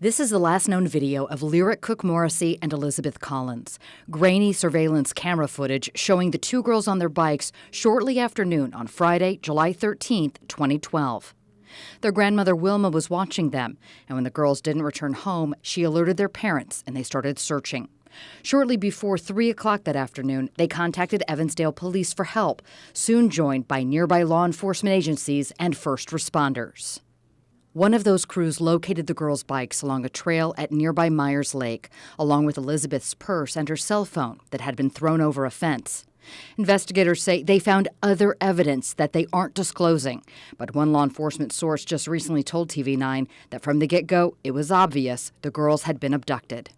This is the last known video of Lyric Cook Morrissey and Elizabeth Collins. Grainy surveillance camera footage showing the two girls on their bikes shortly after noon on Friday, July 13th, 2012. Their grandmother Wilma was watching them, and when the girls didn't return home, she alerted their parents and they started searching. Shortly before 3 o'clock that afternoon, they contacted Evansdale police for help, soon joined by nearby law enforcement agencies and first responders. One of those crews located the girls' bikes along a trail at nearby Myers Lake, along with Elizabeth's purse and her cell phone that had been thrown over a fence. Investigators say they found other evidence that they aren't disclosing, but one law enforcement source just recently told TV9 that from the get-go, it was obvious the girls had been abducted.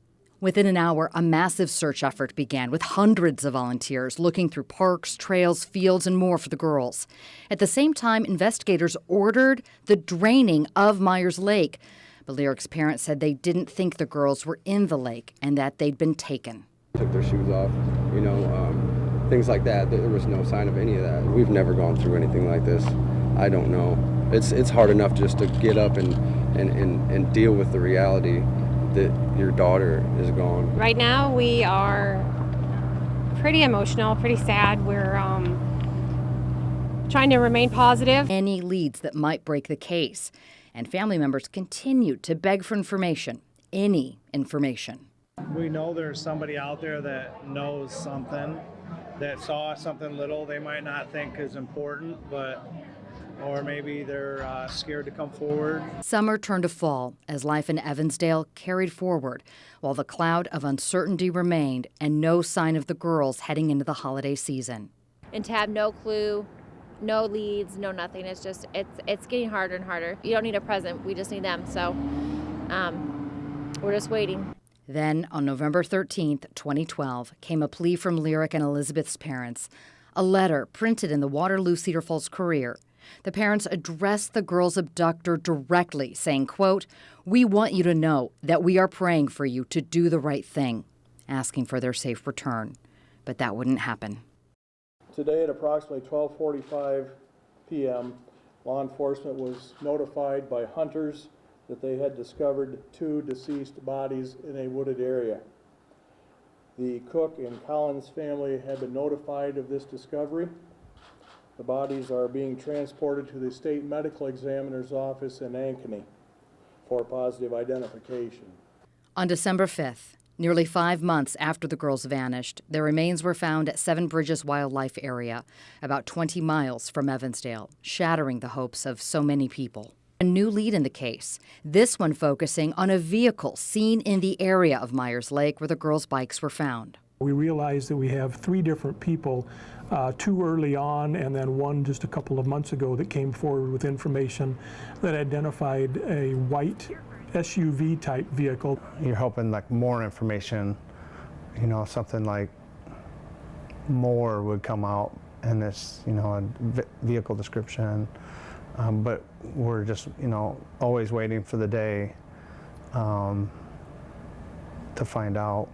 Within an hour, a massive search effort began with hundreds of volunteers looking through parks, trails, fields, and more for the girls. At the same time, investigators ordered the draining of Myers Lake. But Lyric's parents said they didn't think the girls were in the lake and that they'd been taken. Took their shoes off, things like that. There was no sign of any of that. We've never gone through anything like this. I don't know. It's hard enough just to get up and deal with the reality that your daughter is gone. Right now we are pretty emotional, pretty sad. We're trying to remain positive. Any leads that might break the case. And family members continued to beg for information, any information. We know there's somebody out there that knows something, that saw something little they might not think is important, or maybe they're scared to come forward. Summer turned to fall as life in Evansdale carried forward, while the cloud of uncertainty remained and no sign of the girls heading into the holiday season. And to have no clue, no leads, no nothing, it's getting harder and harder. You don't need a present, we just need them, so we're just waiting. Then, on November 13th, 2012, came a plea from Lyric and Elizabeth's parents, a letter printed in the Waterloo Cedar Falls Courier. The parents addressed the girls' abductor directly, saying, quote, "We want you to know that we are praying for you to do the right thing," asking for their safe return. But that wouldn't happen. Today at approximately 12:45 p.m., law enforcement was notified by hunters that they had discovered two deceased bodies in a wooded area. The Cook and Collins family had been notified of this discovery. The bodies are being transported to the state medical examiner's office in Ankeny for positive identification. On December 5th, nearly 5 months after the girls vanished, their remains were found at Seven Bridges Wildlife Area, about 20 miles from Evansdale, shattering the hopes of so many people. A new lead in the case, this one focusing on a vehicle seen in the area of Myers Lake where the girls' bikes were found. We realized that we have 3 different people, 2 early on and then 1 just a couple of months ago that came forward with information that identified a white SUV type vehicle. You're hoping like more information, something like more would come out in this, a vehicle description. But we're just, always waiting for the day to find out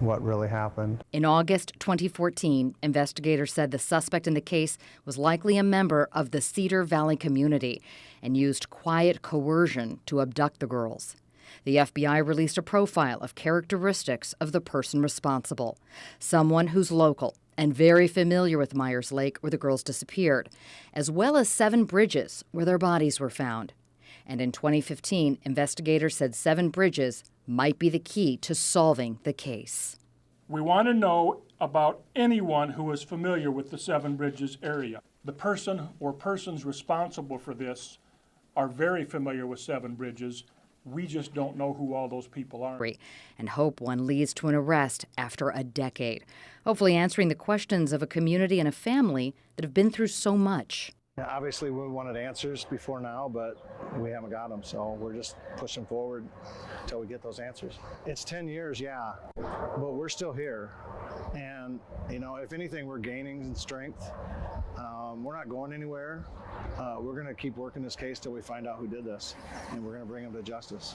what really happened. In August 2014, investigators said the suspect in the case was likely a member of the Cedar Valley community and used quiet coercion to abduct the girls. The FBI released a profile of characteristics of the person responsible, someone who's local and very familiar with Myers Lake where the girls disappeared, as well as Seven Bridges where their bodies were found. And in 2015, investigators said Seven Bridges might be the key to solving the case. We want to know about anyone who is familiar with the Seven Bridges area. The person or persons responsible for this are very familiar with Seven Bridges. We just don't know who all those people are. And hope one leads to an arrest after a decade, hopefully answering the questions of a community and a family that have been through so much. Yeah, obviously we wanted answers before now, but we haven't got them, so we're just pushing forward until we get those answers. It's 10 years, yeah, but we're still here. And, if anything, we're gaining in strength. We're not going anywhere. We're going to keep working this case till we find out who did this, and we're going to bring them to justice.